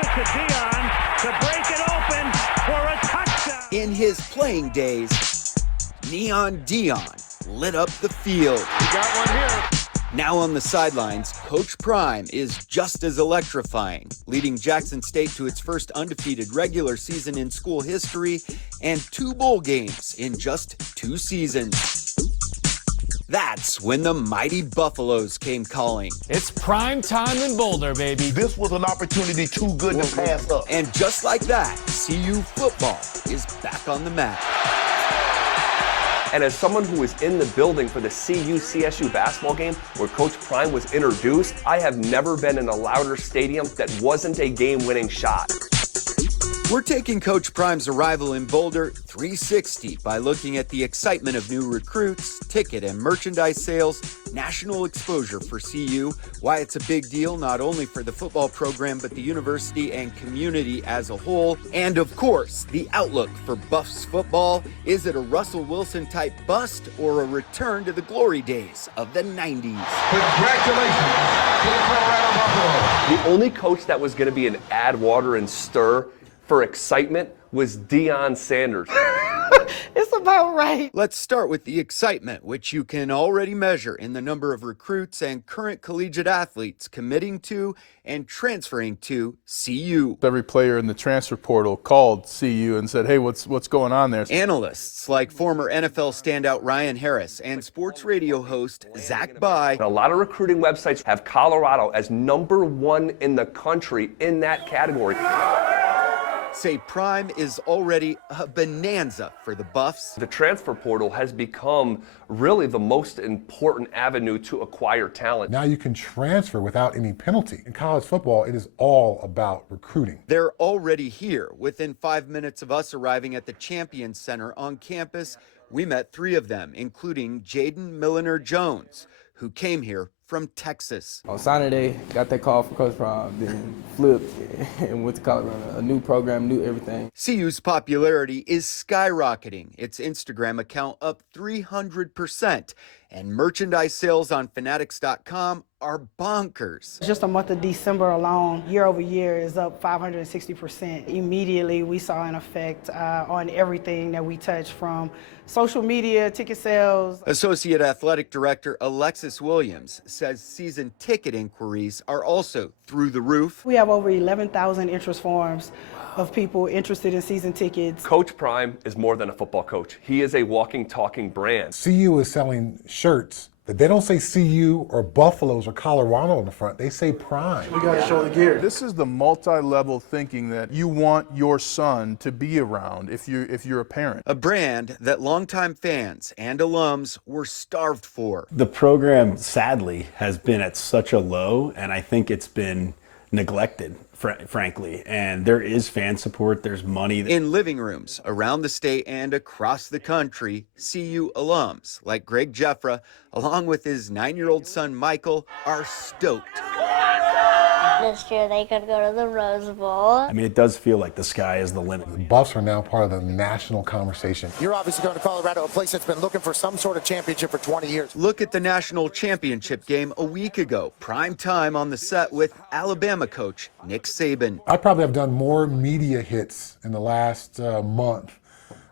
it to Dion to break it open for a touchdown. In his playing days, Neon Dion lit up the field. We got one here. Now on the sidelines, Coach Prime is just as electrifying, leading Jackson State to its first undefeated regular season in school history and 2 bowl games in just 2 seasons. That's when the mighty Buffaloes came calling. It's prime time in Boulder, baby. This was an opportunity too good to pass up. And just like that, CU football is back on the map. And as someone who was in the building for the CU-CSU basketball game where Coach Prime was introduced, I have never been in a louder stadium that wasn't a game-winning shot. We're taking Coach Prime's arrival in Boulder 360 by looking at the excitement of new recruits, ticket and merchandise sales, national exposure for CU, why it's a big deal not only for the football program but the university and community as a whole, and of course, the outlook for Buffs football. Is it a Russell Wilson type bust or a return to the glory days of the 90s? Congratulations to the Colorado Buffaloes. The only coach that was going to be an add water and stir for excitement was Deion Sanders. It's about right. Let's start with the excitement, which you can already measure in the number of recruits and current collegiate athletes committing to and transferring to CU. Every player in the transfer portal called CU and said, hey, what's going on there? Analysts like former NFL standout Ryan Harris and sports radio host Zach Bye. A lot of recruiting websites have Colorado as #1 in the country in that category. Say Prime is already a bonanza for the Buffs. The transfer portal has become really the most important avenue to acquire talent. Now you can transfer without any penalty. In college football, it is all about recruiting. They're already here. Within 5 minutes of us arriving at the Champion Center on campus, we met 3 of them, including Jaden Milliner-Jones, who came here from Texas. On signing day, got that call from Coach Prime, then flipped and went to Colorado. A new program, new everything. CU's popularity is skyrocketing. Its Instagram account up 300%, and merchandise sales on Fanatics.com are bonkers. Just a month of December alone, year over year, is up 560%. Immediately, we saw an effect on everything that we touched, from social media, ticket sales. Associate Athletic Director Alexis Williams says season ticket inquiries are also through the roof. We have over 11,000 interest forms of people interested in season tickets. Coach Prime is more than a football coach. He is a walking, talking brand. CU is selling shirts that they don't say CU or Buffaloes or Colorado on the front. They say Prime. We got to show the gear. This is the multi-level thinking that you want your son to be around if you're a parent. A brand that longtime fans and alums were starved for. The program, sadly, has been at such a low, and I think it's been neglected, frankly. And there is fan support, there's money. In living rooms around the state and across the country, CU alums like Greg Jeffra, along with his 9-year-old son Michael, are stoked. This year they could go to the Rose Bowl. I mean, it does feel like the sky is the limit. The Buffs are now part of the national conversation. You're obviously going to Colorado, a place that's been looking for some sort of championship for 20 years. Look at the national championship game a week ago. Prime time on the set with Alabama coach Nick Saban. I probably have done more media hits in the last month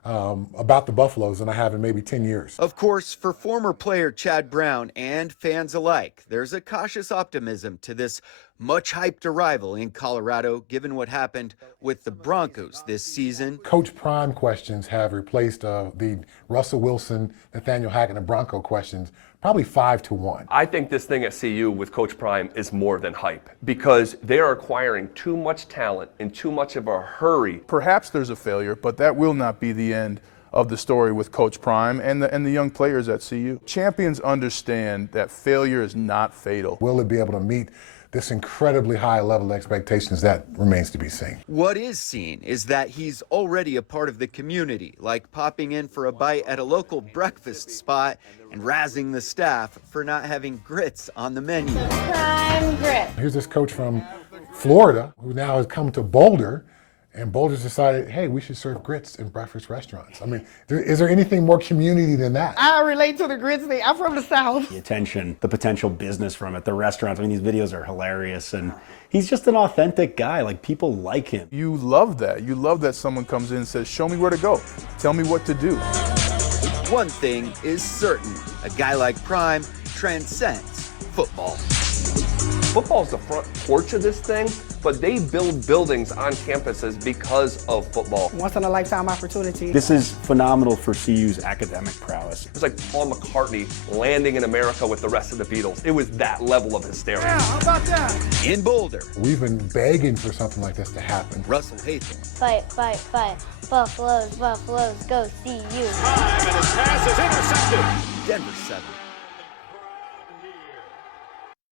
about the Buffaloes than I have in maybe 10 years. Of course, for former player Chad Brown and fans alike, there's a cautious optimism to this much-hyped arrival in Colorado, given what happened with the Broncos this season. Coach Prime questions have replaced the Russell Wilson, Nathaniel Hackett, and Bronco questions probably 5-1. I think this thing at CU with Coach Prime is more than hype because they are acquiring too much talent in too much of a hurry. Perhaps there's a failure, but that will not be the end of the story with Coach Prime and the young players at CU. Champions understand that failure is not fatal. Will it be able to meet this incredibly high level of expectations? That remains to be seen. What is seen is that he's already a part of the community, like popping in for a bite at a local breakfast spot and razzing the staff for not having grits on the menu. Prime grits. Here's this coach from Florida who now has come to Boulder and Boulder's decided, hey, we should serve grits in breakfast restaurants. I mean, is there anything more community than that? I relate to the grits thing. I'm from the South. The attention, the potential business from it, the restaurants. I mean, these videos are hilarious, and he's just an authentic guy. Like, people like him. You love that. You love that someone comes in and says, show me where to go. Tell me what to do. One thing is certain, a guy like Prime transcends football. Football's the front porch of this thing, but they build buildings on campuses because of football. Once in a lifetime opportunity. This is phenomenal for CU's academic prowess. It was like Paul McCartney landing in America with the rest of the Beatles. It was that level of hysteria. Yeah, how about that? In Boulder, We've been begging for something like this to happen. Russell Hathel. Fight, fight, fight. Buffaloes, Buffaloes, go CU. And his pass is intercepted. Denver 7.